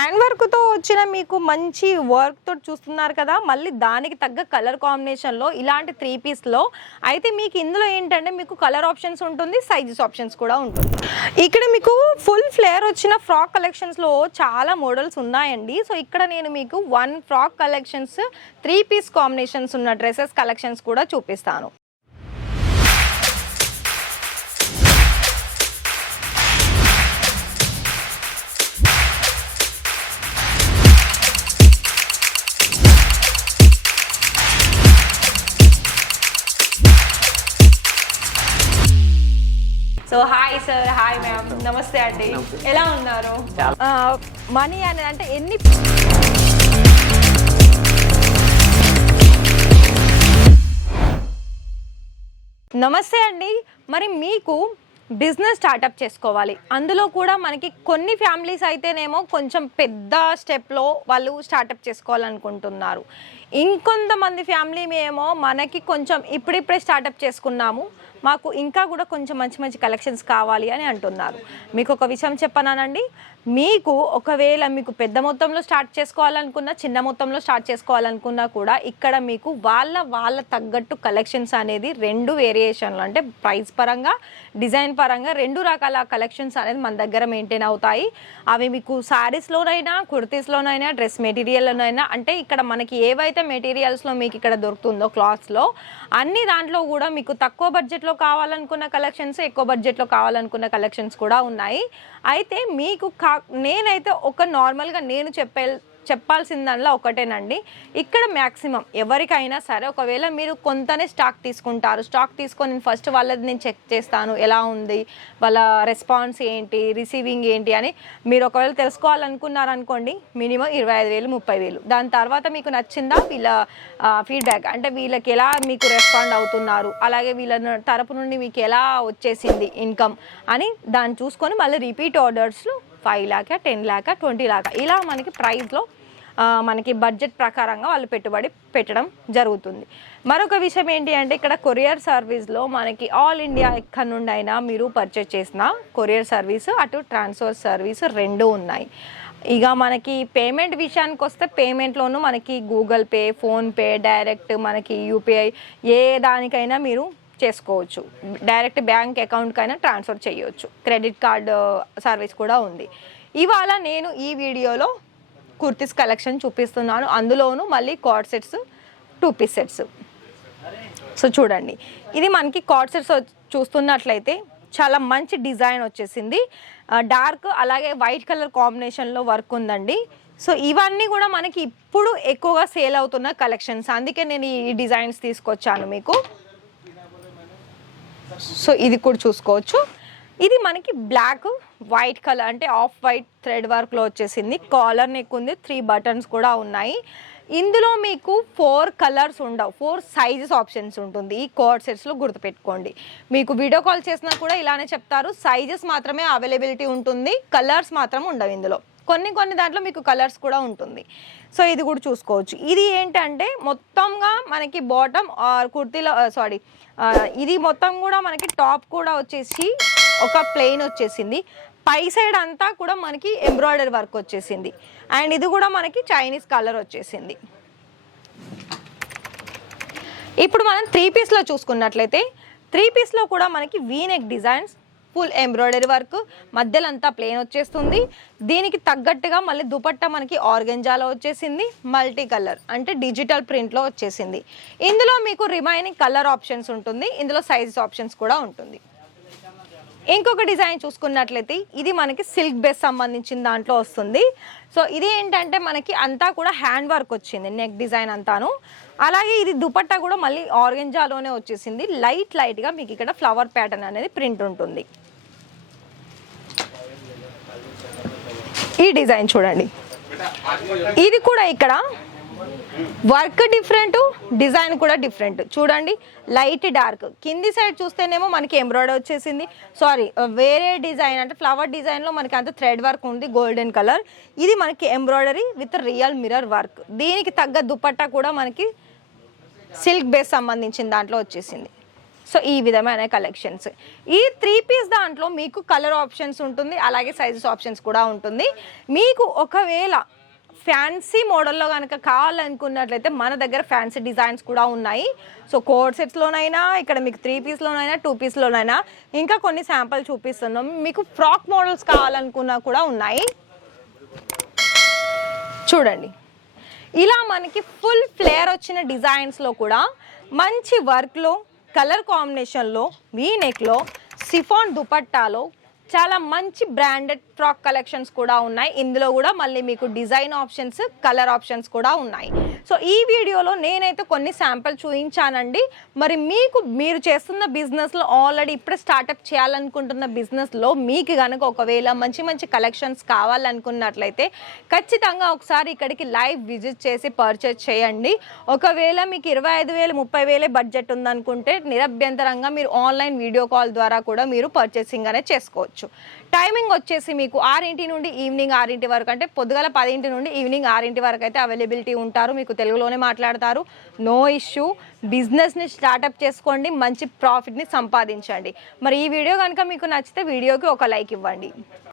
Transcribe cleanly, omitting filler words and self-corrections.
Hand వర్క్తో వచ్చిన మీకు మంచి వర్క్తో చూస్తున్నారు కదా, మళ్ళీ దానికి తగ్గ కలర్ కాంబినేషన్లో ఇలాంటి 3 పీస్లో అయితే మీకు ఇందులో ఏంటంటే మీకు కలర్ ఆప్షన్స్ ఉంటుంది, సైజెస్ ఆప్షన్స్ కూడా ఉంటుంది. ఇక్కడ మీకు ఫుల్ ఫ్లేర్ వచ్చిన ఫ్రాక్ కలెక్షన్స్లో చాలా మోడల్స్ ఉన్నాయండి. సో ఇక్కడ నేను మీకు 1 ఫ్రాక్ కలెక్షన్స్ 3 పీస్ కాంబినేషన్స్ ఉన్న డ్రెస్సెస్ కలెక్షన్స్ కూడా చూపిస్తాను. So hi sir, hi ma'am, నమస్తే అండి, ఎలా ఉన్నారు? మనీ అనేది అంటే ఎన్ని నమస్తే అండి. మరి మీకు బిజినెస్ స్టార్టప్ చేసుకోవాలి, అందులో కూడా మనకి కొన్ని ఫ్యామిలీస్ అయితేనేమో కొంచెం పెద్ద స్టెప్లో వాళ్ళు స్టార్టప్ చేసుకోవాలనుకుంటున్నారు. ఇంకొంతమంది ఫ్యామిలీ ఏమో మనకి కొంచెం ఇప్పుడిప్పుడే స్టార్టప్ చేసుకున్నాము, మాకు ఇంకా కూడా కొంచెం మంచి మంచి కలెక్షన్స్ కావాలి అని అంటున్నారు. మీకు ఒక విషయం చెప్పనానండి, మీకు ఒకవేళ మీకు పెద్ద మొత్తంలో స్టార్ట్ చేసుకోవాలనుకున్నా, చిన్న మొత్తంలో స్టార్ట్ చేసుకోవాలనుకున్నా కూడా ఇక్కడ మీకు వాళ్ళ తగ్గట్టు కలెక్షన్స్ అనేది 2 వేరియేషన్లు, అంటే ప్రైస్ పరంగా డిజైన్ పరంగా 2 రకాల కలెక్షన్స్ అనేది మన దగ్గర మెయింటైన్ అవుతాయి. అవి మీకు శారీస్లోనైనా, కుర్తీస్లోనైనా, డ్రెస్ మెటీరియల్లోనైనా, అంటే ఇక్కడ మనకి ఏవైతే మెటీరియల్స్లో మీకు ఇక్కడ దొరుకుతుందో క్లాత్స్లో అన్ని దాంట్లో కూడా మీకు తక్కువ బడ్జెట్లో కావాలనుకున్న కలెక్షన్స్, ఎక్కువ బడ్జెట్లో కావాలనుకున్న కలెక్షన్స్ కూడా ఉన్నాయి. అయితే మీకు నేనైతే ఒక నార్మల్గా నేను చెప్పాల్సిన దానిలో ఒకటేనండి, ఇక్కడ మ్యాక్సిమం ఎవరికైనా సరే ఒకవేళ మీరు కొంతనే స్టాక్ తీసుకుంటారు, స్టాక్ తీసుకొని నేను ఫస్ట్ వాళ్ళది నేను చెక్ చేస్తాను ఎలా ఉంది, వాళ్ళ రెస్పాన్స్ ఏంటి, రిసీవింగ్ ఏంటి అని మీరు ఒకవేళ తెలుసుకోవాలనుకున్నారనుకోండి, మినిమం 25,000 30,000. దాని తర్వాత మీకు నచ్చిందా వీళ్ళ ఫీడ్బ్యాక్, అంటే వీళ్ళకి ఎలా మీకు రెస్పాండ్ అవుతున్నారు, అలాగే వీళ్ళ తరపు నుండి మీకు ఎలా వచ్చేసింది ఇన్కమ్ అని దాన్ని చూసుకొని మళ్ళీ రిపీట్ ఆర్డర్స్లో 5 lakh 10 lakh 20 lakh ఇలా మనకి ప్రైస్లో మనకి బడ్జెట్ ప్రకారంగా వాళ్ళు పెట్టుబడి పెట్టడం జరుగుతుంది. మరొక విషయం ఏంటి అంటే ఇక్కడ కొరియర్ సర్వీస్లో మనకి ఆల్ ఇండియా ఎక్కడి నుండి అయినా మీరు పర్చేస్ చేసిన కొరియర్ సర్వీసు అటు ట్రాన్స్ఫర్ సర్వీసు 2 ఉన్నాయి. ఇక మనకి పేమెంట్ విషయానికి వస్తే పేమెంట్లోనూ మనకి గూగుల్ పే, ఫోన్పే, డైరెక్ట్ మనకి యూపీఐ ఏ దానికైనా మీరు చేసుకోవచ్చు, డైరెక్ట్ బ్యాంక్ అకౌంట్కైనా ట్రాన్స్ఫర్ చేయవచ్చు, క్రెడిట్ కార్డు సర్వీస్ కూడా ఉంది. ఇవాళ నేను ఈ వీడియోలో కుర్తీస్ కలెక్షన్ చూపిస్తున్నాను, అందులోనూ మళ్ళీ card sets 2 piece sets. So చూడండి, ఇది మనకి కార్డ్ సెట్స్ చూస్తున్నట్లయితే చాలా మంచి డిజైన్ వచ్చేసింది, డార్క్ అలాగే వైట్ కలర్ కాంబినేషన్లో వర్క్ ఉందండి. సో ఇవన్నీ కూడా మనకి ఇప్పుడు ఎక్కువగా సేల్ అవుతున్న కలెక్షన్స్, అందుకే నేను ఈ డిజైన్స్ తీసుకొచ్చాను మీకు. సో ఇది కూడా చూసుకోవచ్చు, ఇది మనకి బ్లాక్ వైట్ కలర్ అంటే ఆఫ్ వైట్ థ్రెడ్ వర్క్లో వచ్చేసింది, కాలర్ నెక్ ఉంది, 3 బటన్స్ కూడా ఉన్నాయి. ఇందులో మీకు 4 కలర్స్ ఉండవు, 4 సైజెస్ ఆప్షన్స్ ఉంటుంది ఈ కార్డ్ సెట్స్లో, గుర్తుపెట్టుకోండి. మీకు వీడియో కాల్ చేసినా కూడా ఇలానే చెప్తారు, సైజెస్ మాత్రమే అవైలబిలిటీ ఉంటుంది, కలర్స్ మాత్రం ఉండవు ఇందులో, కొన్ని దాంట్లో మీకు కలర్స్ కూడా ఉంటుంది. సో ఇది కూడా చూసుకోవచ్చు. ఇది ఏంటంటే మొత్తంగా మనకి బాటమ్ కుర్తీలో ఇది మొత్తం కూడా మనకి టాప్ కూడా వచ్చేసి ఒక ప్లెయిన్ వచ్చేసింది, పై సైడ్ అంతా కూడా మనకి ఎంబ్రాయిడరీ వర్క్ వచ్చేసింది, అండ్ ఇది కూడా మనకి చైనీస్ కలర్ వచ్చేసింది. ఇప్పుడు మనం 3 పీస్లో చూసుకున్నట్లయితే 3 పీస్లో కూడా మనకి V-neck designs, full embroidery work, మధ్యలో అంతా ప్లెయిన్ వచ్చేస్తుంది. దీనికి తగ్గట్టుగా మళ్ళీ దుపట్టా మనకి ఆర్గెంజాలో వచ్చేసింది, మల్టీ కలర్ అంటే డిజిటల్ ప్రింట్లో వచ్చేసింది. ఇందులో మీకు రిమైనింగ్ కలర్ ఆప్షన్స్ ఉంటుంది, ఇందులో సైజెస్ ఆప్షన్స్ కూడా ఉంటుంది. ఇంకొక డిజైన్ చూసుకున్నట్లయితే ఇది మనకి సిల్క్ బేస్ సంబంధించిన దాంట్లో వస్తుంది. సో ఇది ఏంటంటే మనకి అంతా కూడా హ్యాండ్ వర్క్ వచ్చింది, నెక్ డిజైన్ అంతాను. అలాగే ఇది దుపట్టా కూడా మళ్ళీ ఆర్గెంజాలోనే వచ్చేసింది, లైట్గా మీకు ఇక్కడ ఫ్లవర్ ప్యాటర్న్ అనేది ప్రింట్ ఉంటుంది. ఈ డిజైన్ చూడండి, ఇది కూడా ఇక్కడ వర్క్ డిఫరెంట్, డిజైన్ కూడా డిఫరెంట్. చూడండి, లైట్ డార్క్, కింది సైడ్ చూస్తేనేమో మనకి ఎంబ్రాయిడరీ వచ్చేసింది, వేరే డిజైన్ అంటే ఫ్లవర్ డిజైన్లో మనకి అంత థ్రెడ్ వర్క్ ఉంది, గోల్డెన్ కలర్. ఇది మనకి embroidery with real mirror work, దీనికి తగ్గ దుపట్టా కూడా మనకి సిల్క్ బేస్ సంబంధించిన దాంట్లో వచ్చేసింది. సో ఈ విధమైన కలెక్షన్స్. ఈ 3 పీస్ దాంట్లో మీకు కలర్ ఆప్షన్స్ ఉంటుంది, అలాగే సైజెస్ ఆప్షన్స్ కూడా ఉంటుంది. మీకు ఒకవేళ ఫ్యాన్సీ మోడల్లో కనుక కావాలనుకున్నట్లయితే మన దగ్గర ఫ్యాన్సీ డిజైన్స్ కూడా ఉన్నాయి. సో కోడ్ సెట్స్లోనైనా, ఇక్కడ మీకు 3 పీస్లోనైనా, 2 పీస్లోనైనా, ఇంకా కొన్ని శాంపుల్ చూపిస్తున్నాం. మీకు ఫ్రాక్ మోడల్స్ కావాలనుకున్నా కూడా ఉన్నాయి. చూడండి, ఇలా మనకి ఫుల్ ఫ్లేర్ వచ్చిన డిజైన్స్లో కూడా మంచి వర్క్లో, కలర్ కాంబినేషన్లో, వీ నెక్లో, సిఫాన్ దుపట్టాలో చాలా మంచి బ్రాండెడ్ ఫ్రాక్ కలెక్షన్స్ కూడా ఉన్నాయి. ఇందులో కూడా మళ్ళీ మీకు డిజైన్ ఆప్షన్స్, కలర్ ఆప్షన్స్ కూడా ఉన్నాయి. సో ఈ వీడియోలో నేనైతే కొన్ని శాంపుల్ చూపించానండి. మరి మీరు చేస్తున్న బిజినెస్లో ఆల్రెడీ ఇప్పుడే స్టార్టప్ చేయాలనుకుంటున్న బిజినెస్లో మీకు కనుక ఒకవేళ మంచి మంచి కలెక్షన్స్ కావాలనుకున్నట్లయితే ఖచ్చితంగా ఒకసారి ఇక్కడికి లైవ్ విజిట్ చేసి పర్చేజ్ చేయండి. ఒకవేళ మీకు 25,000 30,000 బడ్జెట్ ఉందనుకుంటే నిరభ్యంతరంగా మీరు ఆన్లైన్ వీడియో కాల్ ద్వారా కూడా మీరు పర్చేసింగ్ అనేది చేసుకోవచ్చు. టైమింగ్ వచ్చేసి మీకు 6 నుండి ఈవినింగ్ 6 వరకు, అంటే పొద్దుగల 10 నుండి ఈవినింగ్ 6 వరకు అయితే అవైలబిలిటీ ఉంటారు. మీకు తెలుగులోనే మాట్లాడతారు, నో ఇష్యూ. బిజినెస్ని స్టార్టప్ చేసుకోండి, మంచి ప్రాఫిట్ని సంపాదించండి. మరి ఈ వీడియో కనుక మీకు నచ్చితే వీడియోకి ఒక లైక్ ఇవ్వండి.